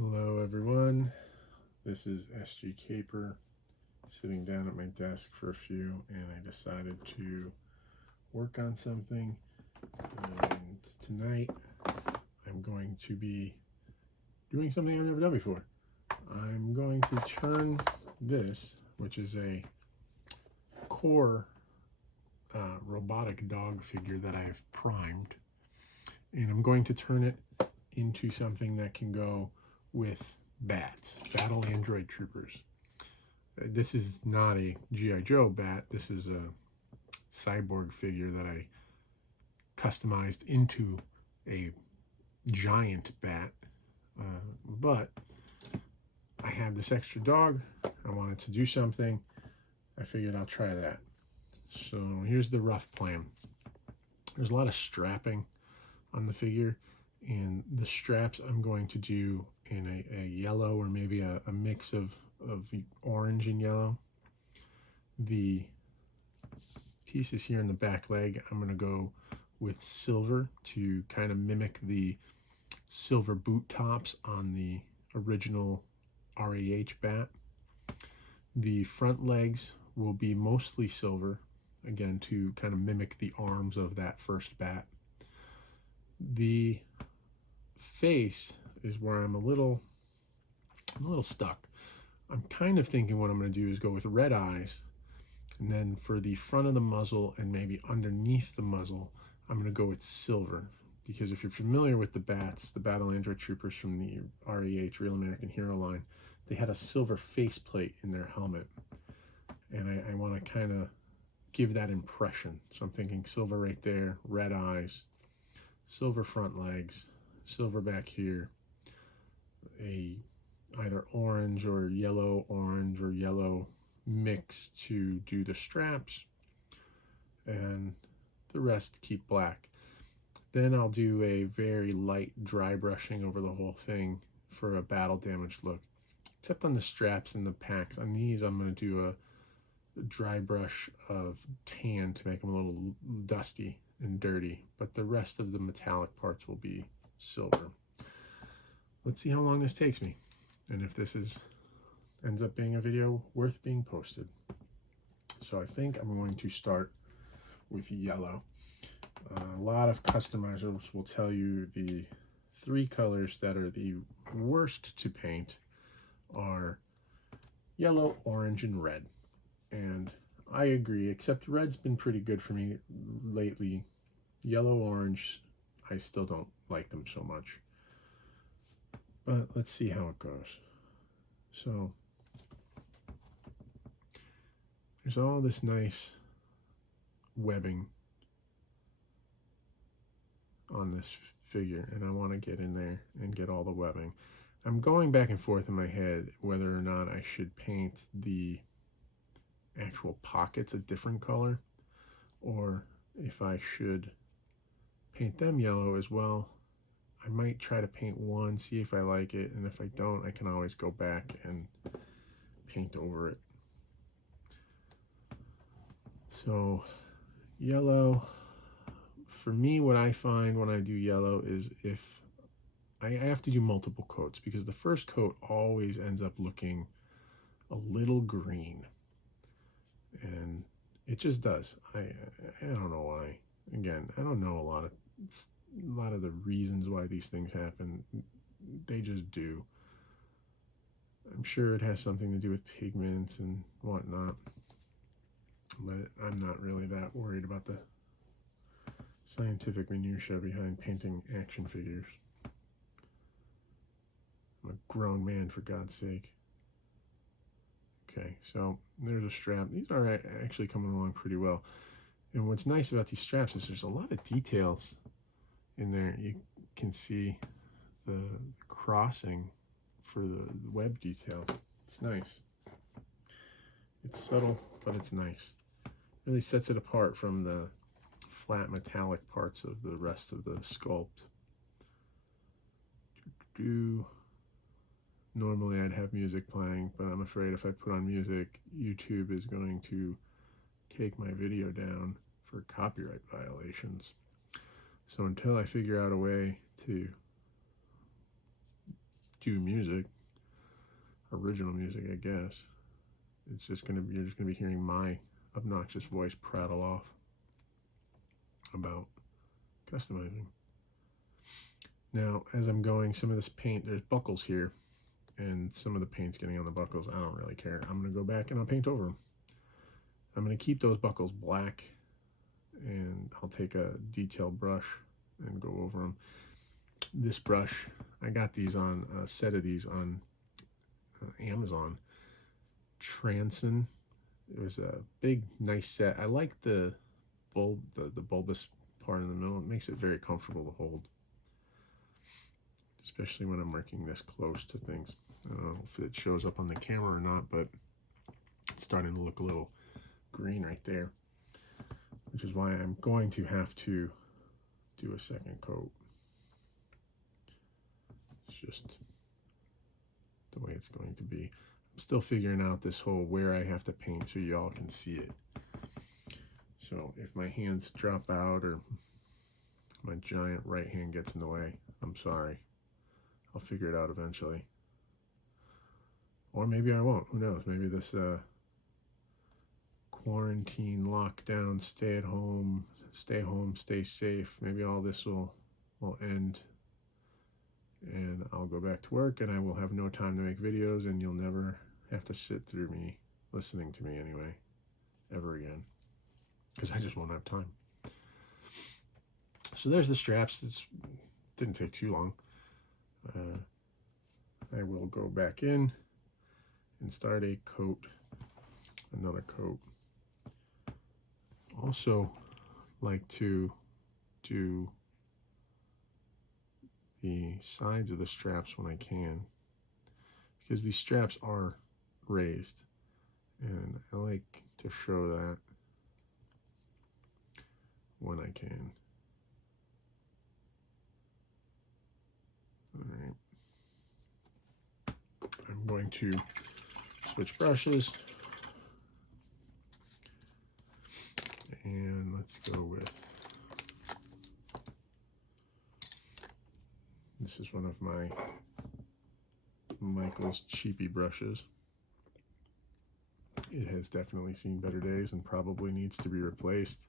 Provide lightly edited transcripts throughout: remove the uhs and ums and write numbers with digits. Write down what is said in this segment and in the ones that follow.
Hello everyone, this is SG Caper sitting down at my desk for a few, and I decided to work on something. And tonight I'm going to be doing something I've never done before. I'm going to turn this, which is a core robotic dog figure that I've primed, and I'm going to turn it into something that can go with bats, battle android troopers. This is not a G.I. Joe bat. This is a cyborg figure that I customized into a giant bat. But I have this extra dog. I wanted to do something. I figured I'll try that. So here's the rough plan. There's a lot of strapping on the figure, and the straps I'm going to do in a yellow, or maybe a mix of orange and yellow. The pieces here in the back leg, I'm going to go with silver to kind of mimic the silver boot tops on the original RAH bat. The front legs will be mostly silver, again to kind of mimic the arms of that first bat. The face is where I'm a little stuck. I'm kind of thinking what I'm going to do is go with red eyes, and then for the front of the muzzle and maybe underneath the muzzle, I'm going to go with silver. Because if you're familiar with the bats, the Battle Android Troopers from the RAH, Real American Hero line, they had a silver faceplate in their helmet. And I want to kind of give that impression. So I'm thinking silver right there, red eyes, silver front legs, silver back here, either orange or yellow mix to do the straps, and the rest keep black. Then I'll do a very light dry brushing over the whole thing for a battle damaged look, except on the straps and the packs. On these I'm going to do a dry brush of tan to make them a little dusty and dirty, but the rest of the metallic parts will be silver. Let's see how long this takes me, and if this ends up being a video worth being posted. So I think I'm going to start with yellow. A lot of customizers will tell you the three colors that are the worst to paint are yellow, orange, and red. And I agree, except red's been pretty good for me lately. Yellow, orange, I still don't like them so much. But let's see how it goes. So there's all this nice webbing on this figure, and I want to get in there and get all the webbing. I'm going back and forth in my head whether or not I should paint the actual pockets a different color, or if I should paint them yellow as well. I might try to paint one, see if I like it, and if I don't, I can always go back and paint over it. So yellow, for me, what I find when I do yellow is if I have to do multiple coats, because the first coat always ends up looking a little green, and it just does. I don't know why. Again, I don't know a lot of the reasons why these things happen. They just do. I'm sure it has something to do with pigments and whatnot, but I'm not really that worried about the scientific minutiae behind painting action figures. I'm a grown man, for God's sake. Okay, so there's a strap. These are actually coming along pretty well. And what's nice about these straps is there's a lot of details in there. You can see the crossing for the web detail. It's nice. It's subtle, but it's nice. Really sets it apart from the flat metallic parts of the rest of the sculpt. Normally I'd have music playing, but I'm afraid if I put on music, YouTube is going to take my video down for copyright violations. So until I figure out a way to cue music, original music, I guess. It's just gonna be, you're just gonna be hearing my obnoxious voice prattle off about customizing. Now, as I'm going, some of this paint, there's buckles here, and some of the paint's getting on the buckles. I don't really care. I'm gonna go back and I'll paint over them. I'm gonna keep those buckles black, and I'll take a detail brush and go over them. This brush, I got these on a set of these on Amazon. Transon. It was a big, nice set. I like the bulbous part in the middle. It makes it very comfortable to hold, especially when I'm working this close to things. I don't know if it shows up on the camera or not, but it's starting to look a little green right there, which is why I'm going to have to do a second coat. It's just the way it's going to be. I'm still figuring out this whole where I have to paint so y'all can see it. So if my hands drop out or my giant right hand gets in the way, I'm sorry. I'll figure it out eventually. Or maybe I won't. Who knows? Maybe this quarantine, lockdown, stay home, stay safe. Maybe all this will end, and I'll go back to work, and I will have no time to make videos, and you'll never have to sit through me listening to me anyway, ever again, because I just won't have time. So there's the straps. It didn't take too long. I will go back in and start a coat, another coat. Also like to do the sides of the straps when I can, because these straps are raised, and I like to show that when I can. All right. I'm going to switch brushes, and let's go with, this is one of my Michael's cheapy brushes. It has definitely seen better days and probably needs to be replaced.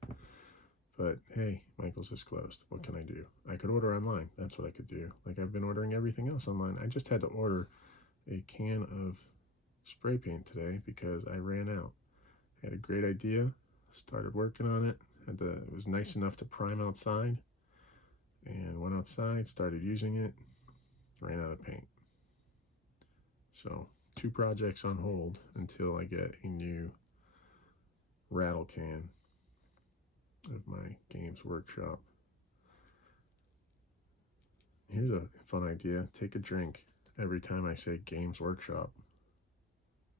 But hey, Michael's is closed. What can I do? I could order online. That's what I could do. Like I've been ordering everything else online. I just had to order a can of spray paint today because I ran out. I had a great idea, started working on it. It was nice enough to prime outside, and went outside, started using it, ran out of paint. So 2 projects on hold until I get a new rattle can of my Games Workshop. Here's a fun idea. Take a drink every time I say Games Workshop.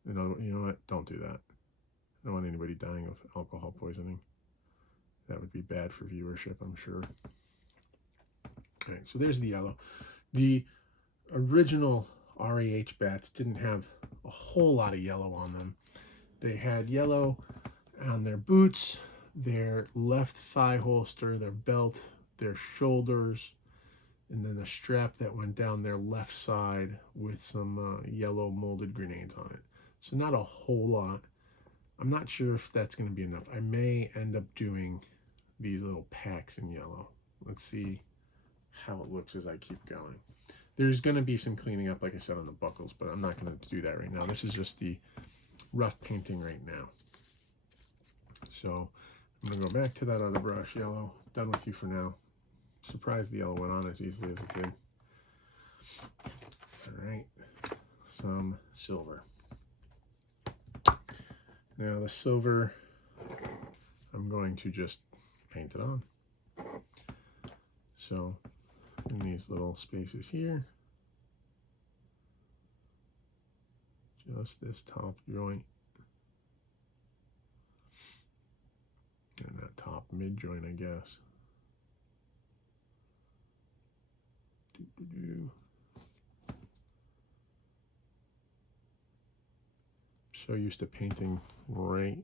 You know what? Don't do that. I don't want anybody dying of alcohol poisoning. That would be bad for viewership, I'm sure. All right, so there's the yellow. The original RAH bats didn't have a whole lot of yellow on them. They had yellow on their boots, their left thigh holster, their belt, their shoulders, and then the strap that went down their left side with some yellow molded grenades on it. So not a whole lot. I'm not sure if that's going to be enough. I may end up doing these little packs in yellow. Let's see how it looks as I keep going. There's going to be some cleaning up, like I said, on the buckles, but I'm not going to do that right now. This is just the rough painting right now. So I'm going to go back to that other brush, yellow. Done with you for now. Surprised the yellow went on as easily as it did. All right, some silver. Now the silver, I'm going to just paint it on. So in these little spaces here, just this top joint and that top mid joint, I guess. So used to painting right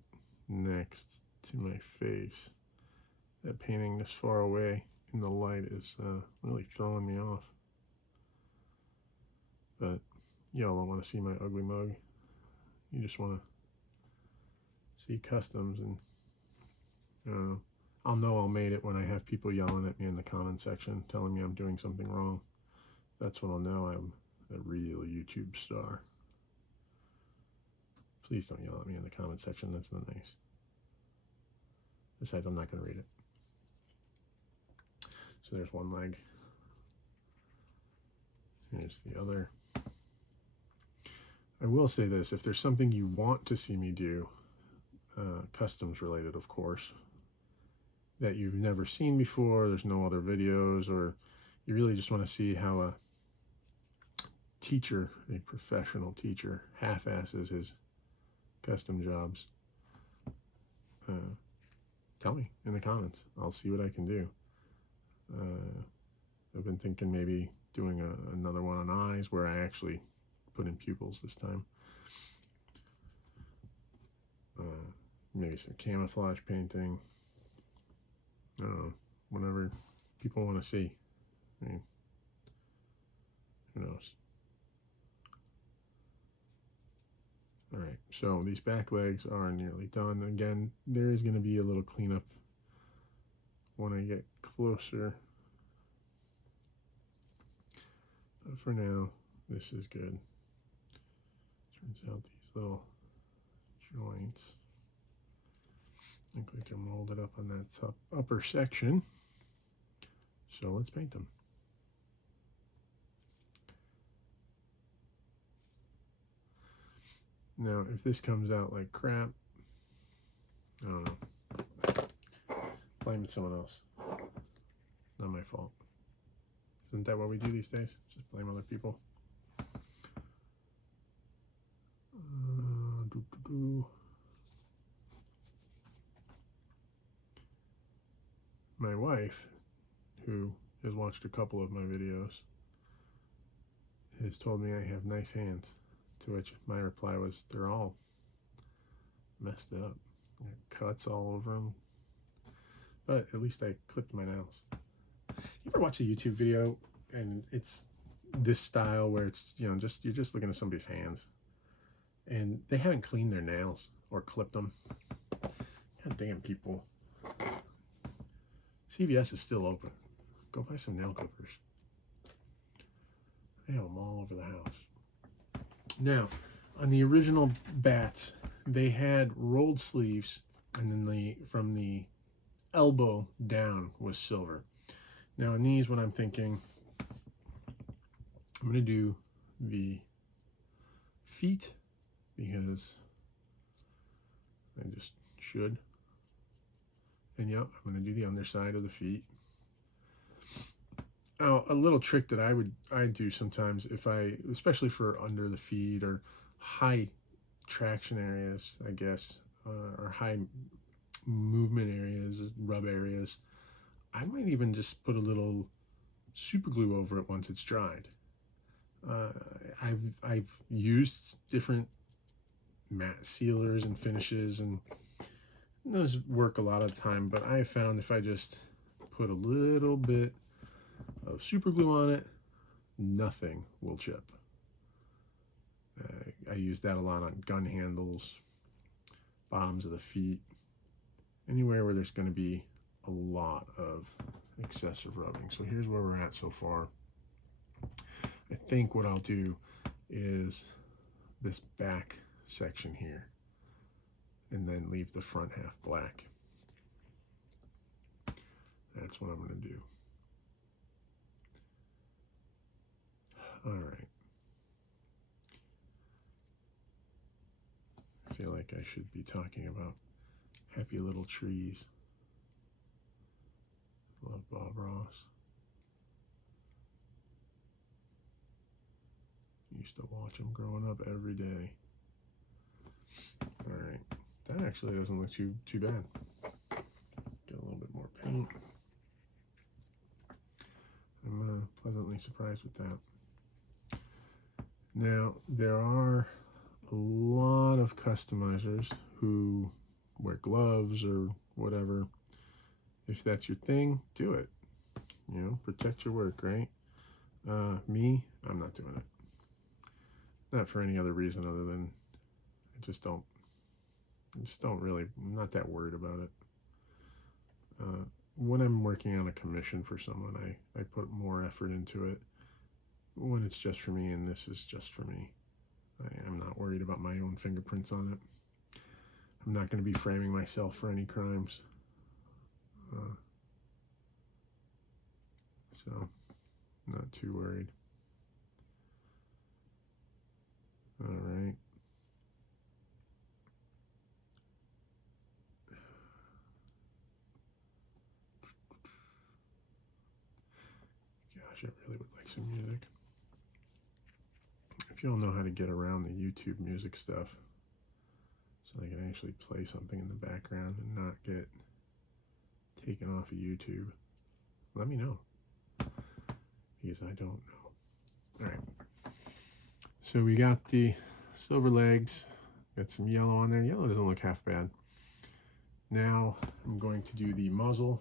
next to my face that painting this far away in the light is really throwing me off. But y'all don't want to see my ugly mug. You just want to see customs, and I'll know I'll made it when I have people yelling at me in the comment section telling me I'm doing something wrong. That's when I'll know I'm a real YouTube star. Please don't yell at me in the comment section. That's not nice. Besides, I'm not going to read it. So there's one leg. Here's the other. I will say this, if there's something you want to see me do, customs related, of course, that you've never seen before, there's no other videos, or you really just want to see how a teacher, a professional teacher, half-asses his custom jobs, tell me in the comments. I'll see what I can do. I've been thinking maybe doing another one on eyes where I actually put in pupils this time. Maybe some camouflage painting. I don't know, whatever people want to see. I mean, who knows? All right, so these back legs are nearly done. Again, there is going to be a little cleanup when I get closer. But for now, this is good. Turns out these little joints look like they're molded up on that top upper section. So let's paint them. Now, if this comes out like crap, I don't know. Blame it someone else. Not my fault. Isn't that what we do these days? Just blame other people. My wife, who has watched a couple of my videos, has told me I have nice hands, to which my reply was, they're all messed up. Cuts all over them. But at least I clipped my nails. You ever watch a YouTube video and it's this style where it's, you know, you're just looking at somebody's hands and they haven't cleaned their nails or clipped them? God damn, people. CVS is still open. Go buy some nail clippers. They have them all over the house. Now, on the original bats, they had rolled sleeves, and then from the elbow down was silver. Now in these, what I'm thinking, I'm going to do the feet because I just should. And yep, I'm going to do the underside of the feet. Now, a little trick that I do sometimes, especially for under the feet or high traction areas, I guess, or high movement areas, rub areas, I might even just put a little super glue over it once it's dried. I've used different matte sealers and finishes, and those work a lot of the time, but I found if I just put a little bit of super glue on it, nothing will chip. I use that a lot on gun handles, bottoms of the feet, anywhere where there's going to be a lot of excessive rubbing. So here's where we're at so far. I think what I'll do is this back section here and then leave the front half black. That's what I'm going to do. All right. I feel like I should be talking about happy little trees. Love Bob Ross. Used to watch him growing up every day. All right. That actually doesn't look too bad. Get a little bit more paint. I'm pleasantly surprised with that. Now, there are a lot of customizers who wear gloves or whatever. If that's your thing, do it. You know, protect your work, right? Me, I'm not doing it. Not for any other reason other than I just don't really, I'm not that worried about it. When I'm working on a commission for someone, I put more effort into it. When it's just for me, and this is just for me, I'm not worried about my own fingerprints on it. I'm not going to be framing myself for any crimes. So, not too worried. All right. Gosh, I really would like some music. If you all know how to get around the YouTube music stuff, so I can actually play something in the background and not get taken off of YouTube, let me know, because I don't know. All right. So we got the silver legs, got some yellow on there. Yellow doesn't look half bad. Now I'm going to do the muzzle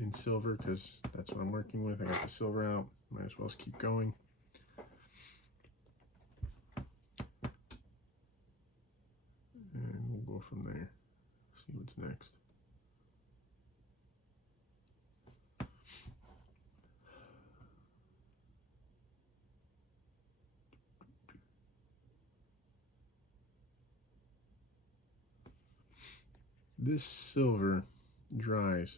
in silver because that's what I'm working with. I got the silver out. Might as well just keep going. And we'll go from there. See what's next. This silver dries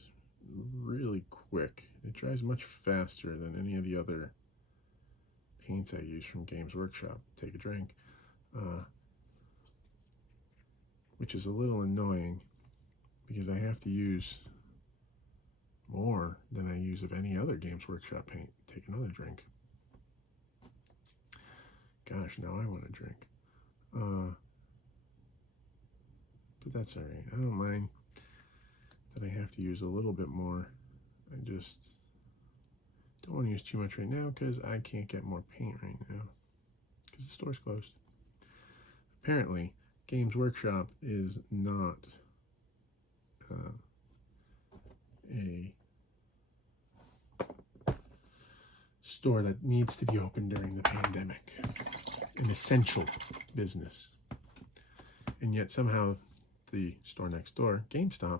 really quick. It dries much faster than any of the other paints I use from Games Workshop. Take a drink. Which is a little annoying because I have to use more than I use of any other Games Workshop paint. Take another drink. Gosh, now I want a drink. But that's all right. I don't mind that I have to use a little bit more. I just don't want to use too much right now because I can't get more paint right now because the store's closed. Apparently, Games Workshop is not a store that needs to be open during the pandemic. An essential business. And yet somehow the store next door, GameStop,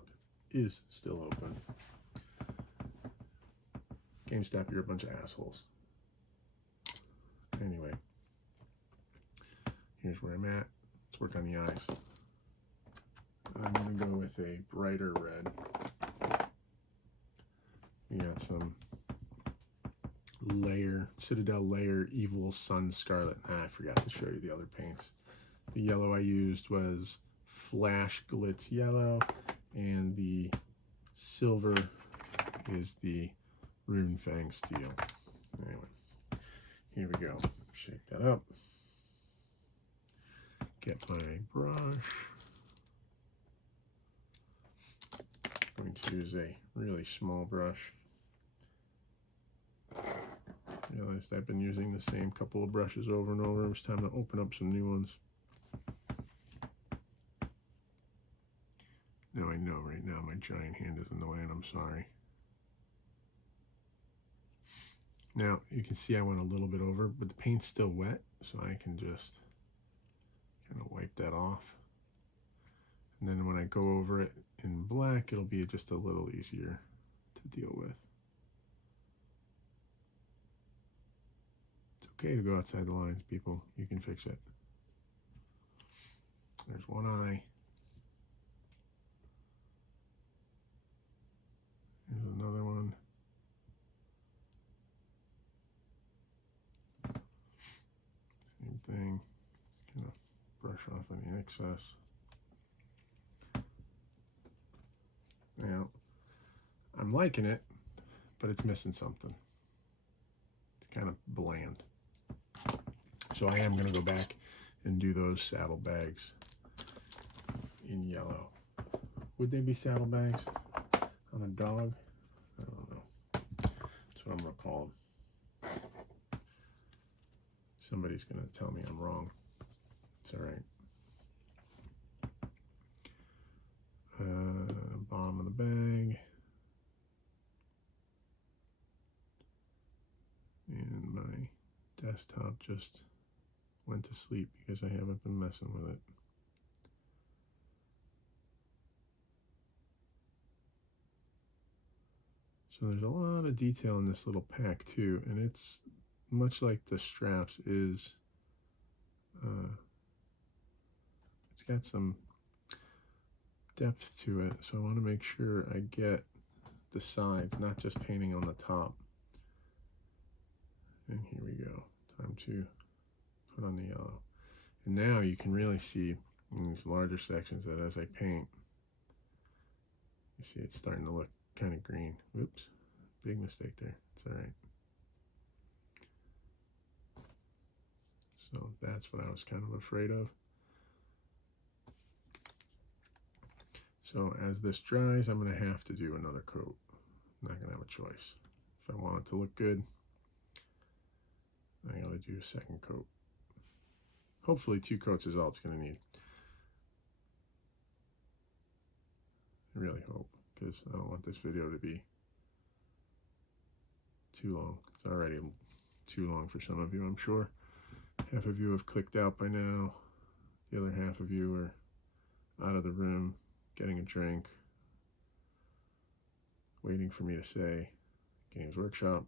is still open. GameStop, you're a bunch of assholes. Anyway, here's where I'm at. Let's work on the eyes. I'm going to go with a brighter red. We got some Citadel Layer Evil Sun Scarlet. I forgot to show you the other paints. The yellow I used was Flash Glitz Yellow, and the silver is the Rune Fang Steel. Anyway, here we go. Shake that up. Get my brush. I'm going to use a really small brush. Realized I've been using the same couple of brushes over and over. It's time to open up some new ones. Now I know right now my giant hand is in the way, and I'm sorry. Now you can see I went a little bit over, but the paint's still wet, so I can just kind of wipe that off. And then when I go over it in black, it'll be just a little easier to deal with. It's okay to go outside the lines, people. You can fix it. There's one eye. Here's another one. Same thing. Just gonna brush off any excess. Now, I'm liking it, but it's missing something. It's kind of bland. So I am gonna go back and do those saddlebags in yellow. Would they be saddlebags on a dog? I don't know. That's what I'm gonna call them. Somebody's gonna tell me I'm wrong. It's all right. Bottom of the bag. And my desktop just went to sleep because I haven't been messing with it. So there's a lot of detail in this little pack too, and it's much like the straps is, it's got some depth to it, so I want to make sure I get the sides, not just painting on the top. And here we go, time to put on the yellow. And now you can really see in these larger sections that as I paint, you see it's starting to look kind of green. Oops, big mistake there. It's all right. So that's what I was kind of afraid of. So as this dries, I'm going to have to do another coat. I'm not going to have a choice. If I want it to look good, I got to do a second coat. Hopefully 2 coats is all it's going to need. I really hope, because I don't want this video to be too long. It's already too long for some of you, I'm sure. Half of you have clicked out by now. The other half of you are out of the room, getting a drink, waiting for me to say Games Workshop.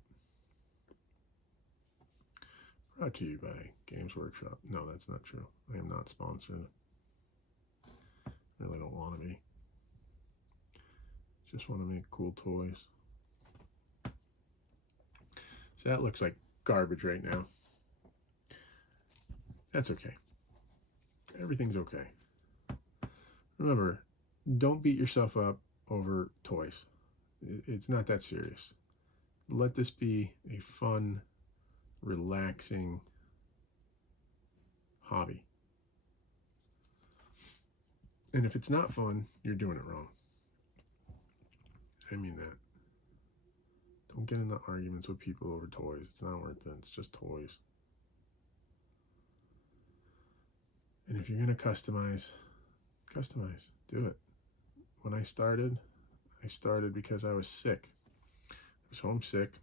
Brought to you by Games Workshop. No, that's not true. I am not sponsored. Really don't want to be. Just want to make cool toys. So that looks like garbage right now. That's okay. Everything's okay. Remember, don't beat yourself up over toys. It's not that serious. Let this be a fun, relaxing hobby. And if it's not fun, you're doing it wrong. I mean that. Don't get into arguments with people over toys. It's not worth it. It's just toys. And if you're going to customize, do it. When I started because I was sick. I was homesick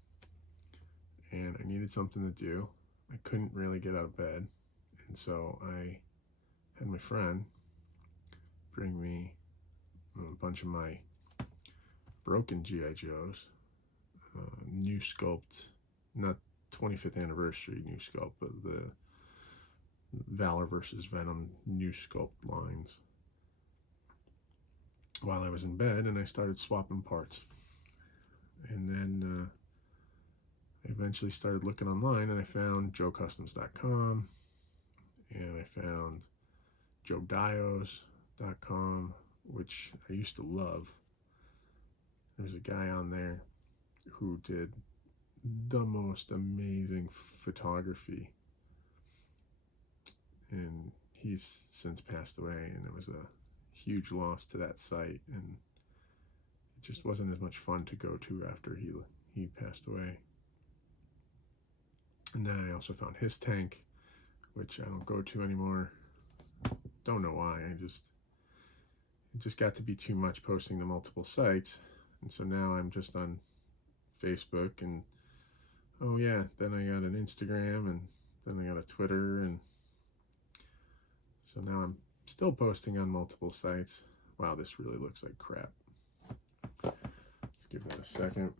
and I needed something to do. I couldn't really get out of bed. And so I had my friend bring me a bunch of my broken G.I. Joes, new sculpt, not 25th anniversary new sculpt, but the Valor versus Venom new sculpt lines, while I was in bed, and I started swapping parts. And then I eventually started looking online, and I found joecustoms.com, and I found joedios.com, which I used to love. There's a guy on there who did the most amazing photography, and he's since passed away, and it was a huge loss to that site, and it just wasn't as much fun to go to after he passed away. And then I also found his tank, which I don't go to anymore. Don't know why. It just got to be too much posting to multiple sites, and so now I'm just on Facebook, and oh yeah, then I got an Instagram, and then I got a Twitter, and so now I'm still posting on multiple sites. Wow, this really looks like crap. Let's give that a second.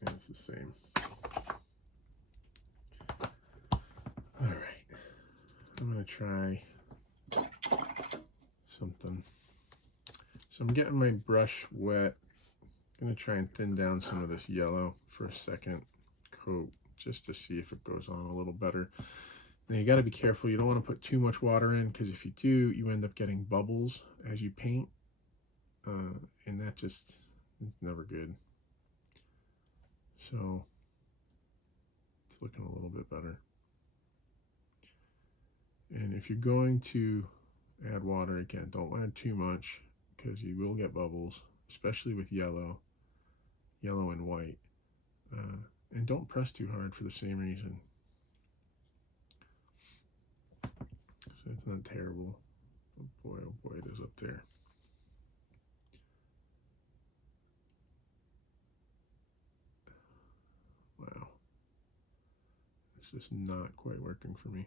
And it's the same. All right, I'm gonna try something. So I'm getting my brush wet. I'm gonna try and thin down some of this yellow for a second coat, just to see if it goes on a little better. Now you got to be careful. You don't want to put too much water in, because if you do, you end up getting bubbles as you paint, and that just, it's never good. So it's looking a little bit better. And if you're going to add water, again, don't add too much, because you will get bubbles, especially with yellow and white. And don't press too hard for the same reason. So it's not terrible. Oh boy, it is up there. just not quite working for me.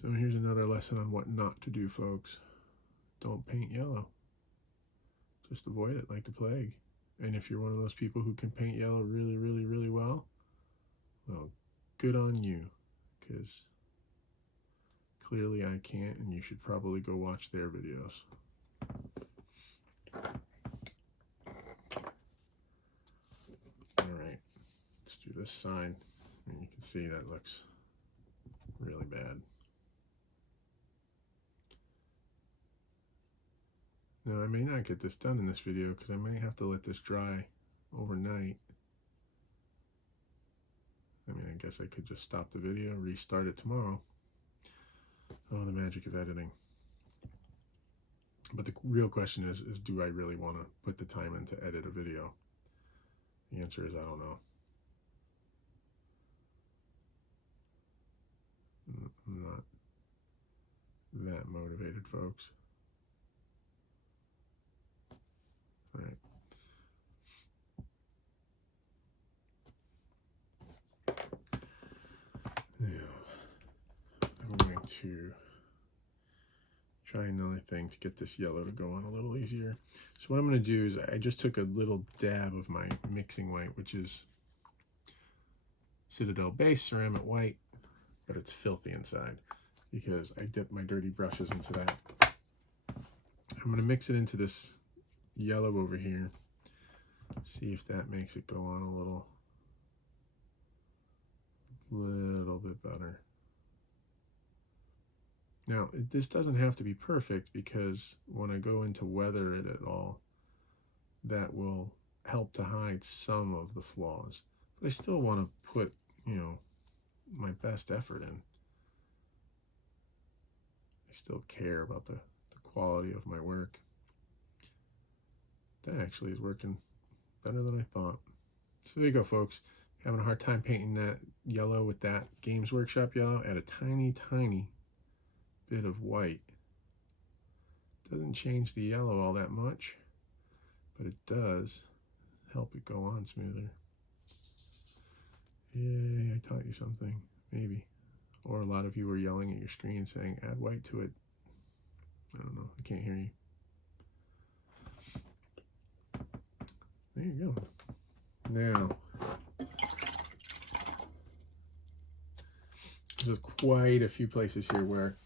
So here's another lesson on what not to do, folks. Don't paint yellow. Just avoid it like the plague. And if you're one of those people who can paint yellow really, really, really well, good on you, because clearly I can't, and you should probably go watch their videos. All right, let's do this side. And you can see that looks really bad. Now, I may not get this done in this video because I may have to let this dry overnight. I mean, I guess I could just stop the video, restart it tomorrow. Oh, the magic of editing. But the real question is do I really want to put the time in to edit a video? The answer is I don't know. I'm not that motivated, folks. All right. Now, I'm going to try another thing to get this yellow to go on a little easier. So what I'm going to do is I just took a little dab of my mixing white, which is Citadel base ceramic white, but it's filthy inside because I dipped my dirty brushes into that. I'm going to mix it into this yellow over here. See if that makes it go on a little bit better. Now, this doesn't have to be perfect because when I go into weather it at all, that will help to hide some of the flaws. But I still want to put, my best effort in. I still care about the quality of my work. That actually is working better than I thought. So there you go, folks. Having a hard time painting that yellow with that Games Workshop yellow. Add a tiny, tiny bit of white. Doesn't change the yellow all that much, but it does help it go on smoother. Yay, I taught you something, maybe. Or a lot of you were yelling at your screen saying, add white to it. I don't know, I can't hear you. There you go. Now, there's quite a few places here where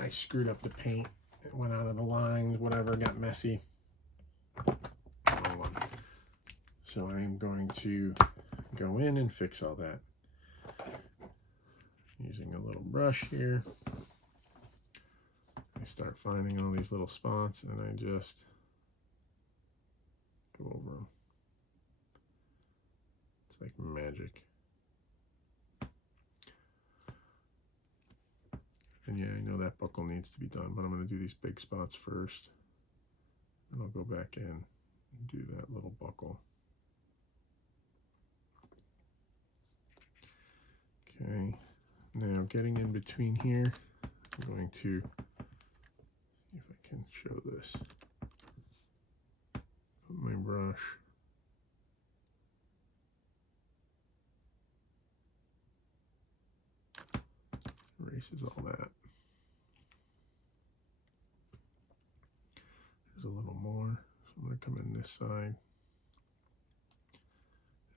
I screwed up the paint. It went out of the lines, whatever, got messy. So I'm going to go in and fix all that. Using a little brush here. I start finding all these little spots and I just go over them. It's like magic. And yeah, I know that buckle needs to be done, but I'm going to do these big spots first. And I'll go back in and do that little buckle. Okay, now getting in between here, I'm going to see if I can show this. Put my brush erases all that. There's a little more, so I'm going to come in this side.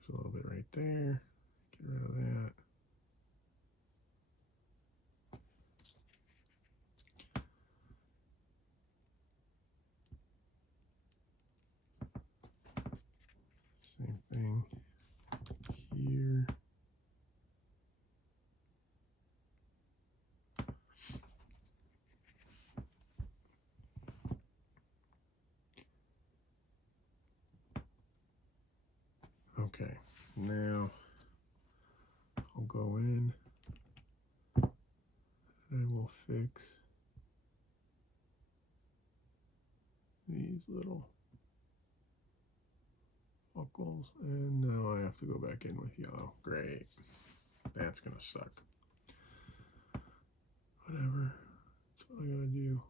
There's a little bit right there. Get rid of that. Same thing here. Okay, now I'll go in and I will fix these little buckles, and now I have to go back in with yellow. Great. That's gonna suck. Whatever. That's what I gotta do.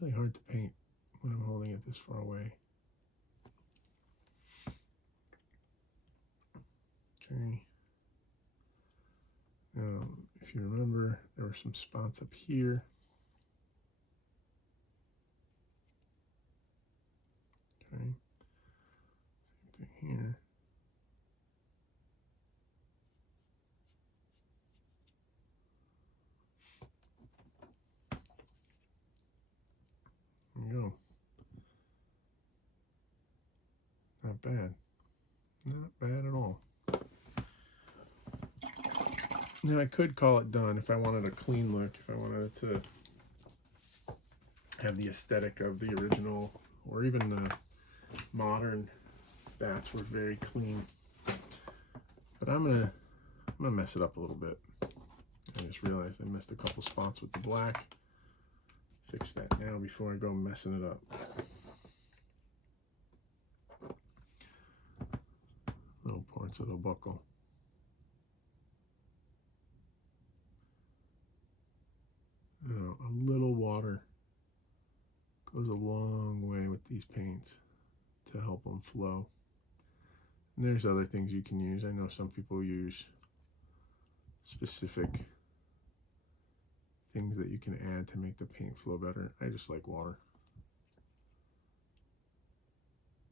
really hard to paint when I'm holding it this far away. Okay. Now, if you remember, there were some spots up here. Okay. Same thing here. There we go. Not bad. Not bad at all. Now I could call it done if I wanted a clean look, if I wanted it to have the aesthetic of the original, or even the modern bats were very clean. But I'm gonna mess it up a little bit. I just realized I missed a couple spots with the black. Fix that now before I go messing it up. Little parts of the buckle. Now, a little water goes a long way with these paints to help them flow. And there's other things you can use. I know some people use specific things that you can add to make the paint flow better. I just like water.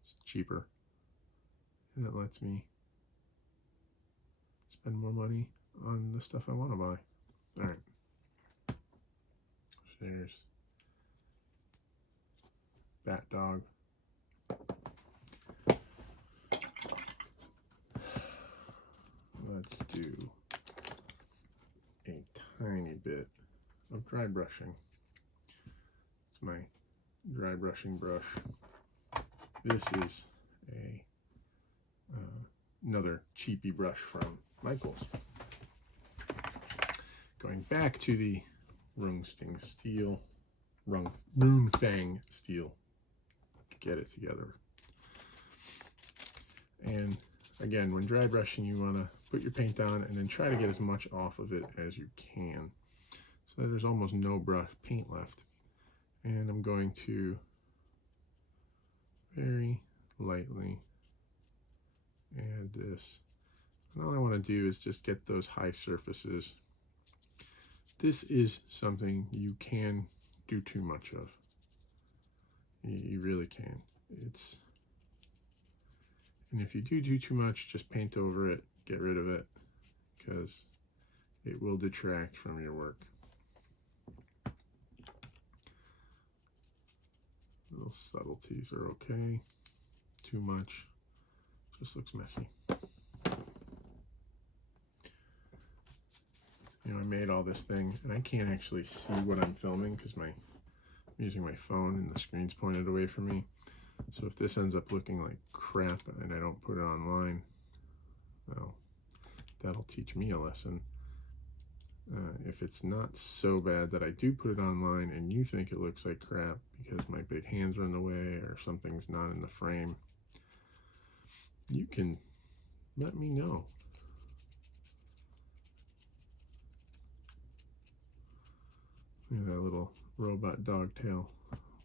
It's cheaper, and it lets me spend more money on the stuff I want to buy. All right. There's Bat Dog. Let's do a tiny bit of dry brushing. It's my dry brushing brush. This is another cheapy brush from Michael's. Going back to the Rungsteng steel, Runefang steel. Get it together. And again, when dry brushing, you want to put your paint on and then try to get as much off of it as you can, so that there's almost no paint left. And I'm going to very lightly add this. And all I want to do is just get those high surfaces. This is something you can do too much of. You really can. And if you do too much, just paint over it, get rid of it, because it will detract from your work. Little subtleties are okay. Too much just looks messy. You know, I made all this thing, and I can't actually see what I'm filming because I'm using my phone and the screen's pointed away from me. So if this ends up looking like crap and I don't put it online, well, that'll teach me a lesson. If it's not so bad that I do put it online and you think it looks like crap because my big hands are in the way or something's not in the frame, you can let me know. Look at that little robot dog tail.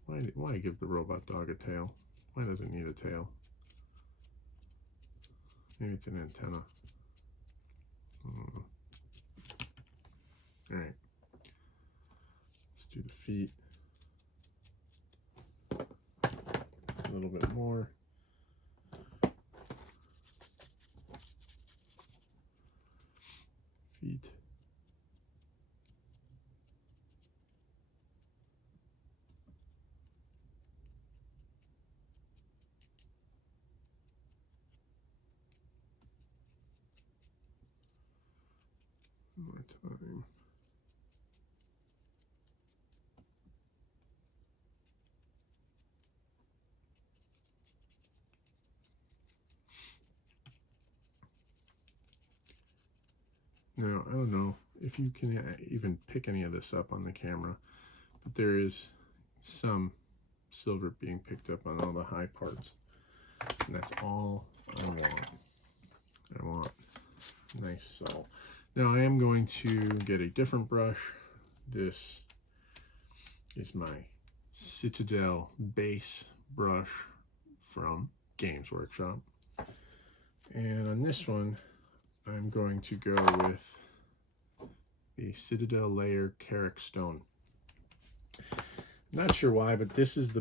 Why give the robot dog a tail? Why does it need a tail? Maybe it's an antenna. All right. Let's do the feet. A little bit more. Feet. More time. Now, I don't know if you can even pick any of this up on the camera, but there is some silver being picked up on all the high parts. And that's all I want. I want nice subtle. Now I am going to get a different brush. This is my Citadel base brush from Games Workshop. And on this one, I'm going to go with the Citadel Layer Carrick Stone. Not sure why, but this is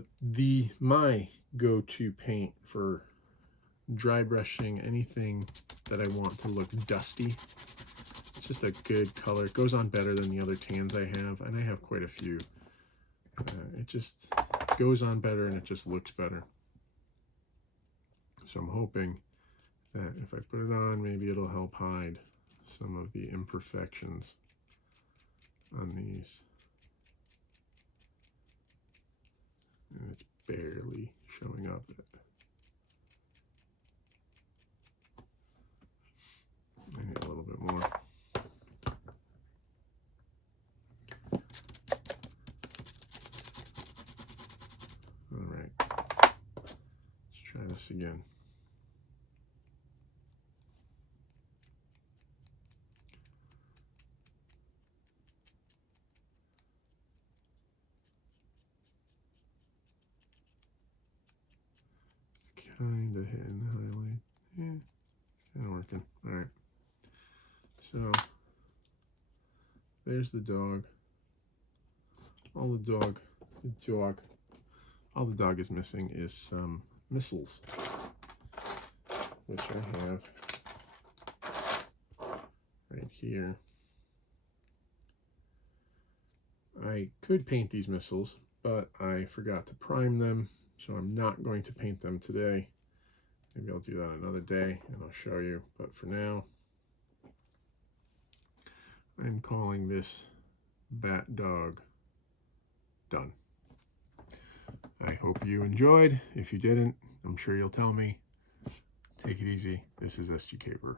my go-to paint for dry brushing anything that I want to look dusty. It's just a good color. It goes on better than the other tans I have, and I have quite a few. It just goes on better and it just looks better. So I'm hoping that if I put it on, maybe it'll help hide some of the imperfections on these. And it's barely showing up. I need a little bit more. All right, let's try this again. It's kind of hitting highlight. Yeah, it's kind of working. All right. So there's the dog. All the dog is missing is some missiles, which I have right here. I could paint these missiles, but I forgot to prime them, so I'm not going to paint them today. Maybe I'll do that another day and I'll show you, but for now, I'm calling this Bat Dog done. I hope you enjoyed. If you didn't, I'm sure you'll tell me. Take it easy. This is SG Caper.